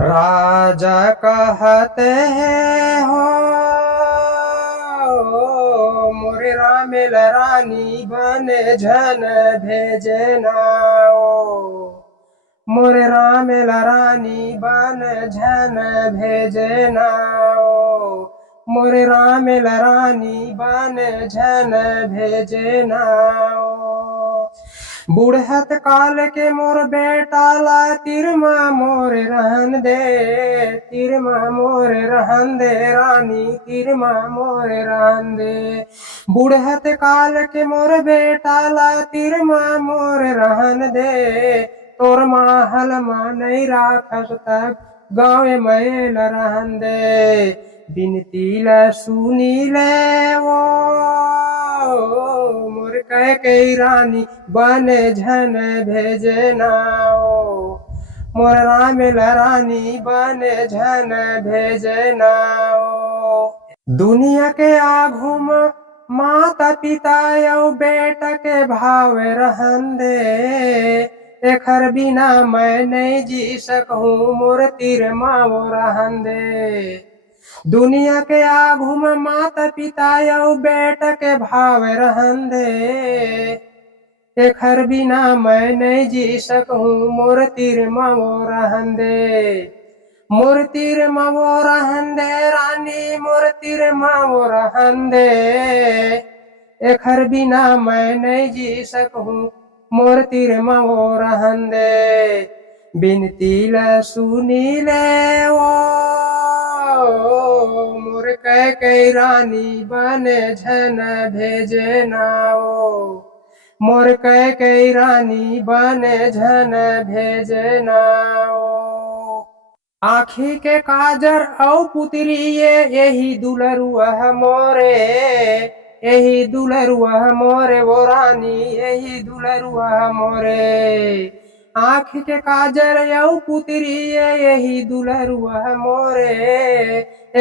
राजा कहते हैं हो मोरे रामेल रानी बने झन भेजना मोरे रामेल रानी बन झन भेजना मोरे रामेल रानी बन झन भेजना बुढ़त काल के मोर बेटा ला तिरमा मोरे रहन दे तिरमा मोरे रहन दे रानी तिरमा मोरे रहन दे बुढ़त काल के मोर बेटा ला तिरमा मोरे रहन दे तोर महल मा नहीं राखस तक गाँव मैल रहन दे बिनती ला सुनी ले वो मोर कह के रानी बने झन भेजना मोर रामेल रानी बने झन भेजना दुनिया के आघू में माता पिता यौ बेटा के भाव रहन दे एखर बिना मैं नहीं जी सकूं मोर तीर माओ रहन दे दुनिया के आघू में माता पिता यौ बेटा के भाव रहन दे एखर बिना मैं नहीं जी सकूं मोर तीर माओ रहन दे मोर तीर माओ रहन दे रानी मोर तीर माओ रहन दे एखर बिना मैं नहीं जी सकूं मोर तीर माओ रहन दे बिनती ला सुनी ले वो मोर कह के रानी बने झन भेजना मोर कह के रानी बने झन भेजना आँखी के काजर औ पुतरी यही दुलरुआ मोरे यही दुलरुआ मोरे वो रानी यही दुलरुआ मोरे आँख के काजर यौ पुतरी यही दुलरुआ मोरे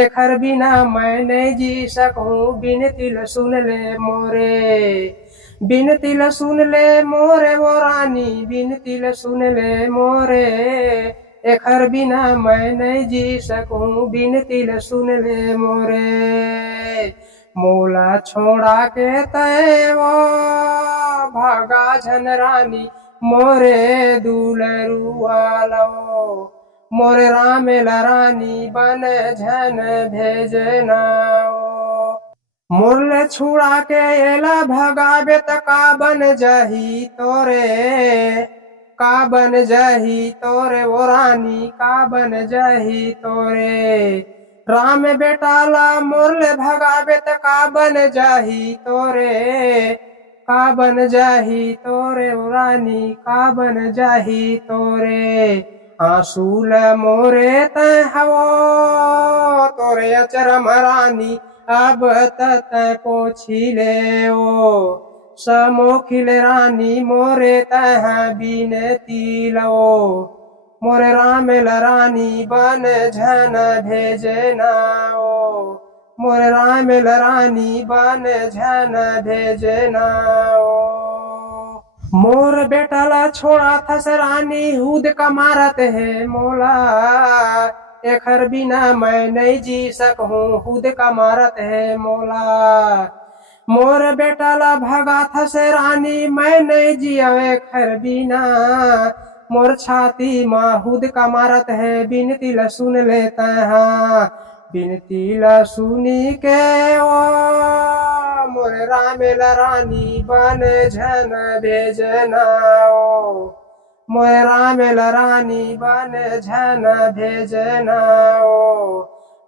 एखर बिना मैं नहीं जी सकूं बिनती ल सुन ले मोरे बिनती ल सुन ले मोरे वो रानी बिनती ल सुन ले मोरे एखर बिना मैं नहीं जी सकूं बिनती ल सुन ले मोरे मोला छोड़ा के तय वो भागा झन रानी मोरे दुलरुआ लो मोरे रामेल रानी बन झन भेजना मोरले छुड़ा के एला भगावे त का बन जही तोरे का बन जही तोरे वो रानी का बन जही तोरे राम बेटा ला मोरले भगावे त का बन जही तोरे का बन जाही तोरे रानी का बन जाही तोरे आंसू ल मोरे तय हवो तोरे अचरम रानी अब तत पोछी ले ओ समोखिल रानी मोरे तह बिनती लो मोरे रामेल रानी बन झन भेजना मोर रामेल रानी बन झन भेजना मोर बेटा ला छोड़ा थस रानी हुद का मारत है मोला एखर बिना मैं नहीं जी सकूं हुद का मारत है मोला मोर बेटा ला भगा थस रानी मैं नहीं जिया एखर बिना मोर छाती माँ हुद का मारत है बिनती ल सुन लेता है बिनती ला सुनी के ओ मोर रामेल रानी बन झन भेजना मोर रामेल रानी बन झन भेजना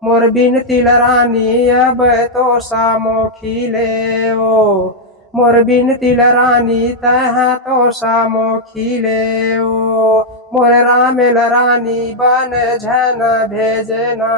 मोर बिनती ला रानी अब तो सामोखी ले मोर बिनती ला रानी तहाँ तो सामोखी ले मोर रामेल रानी बन झन भेजना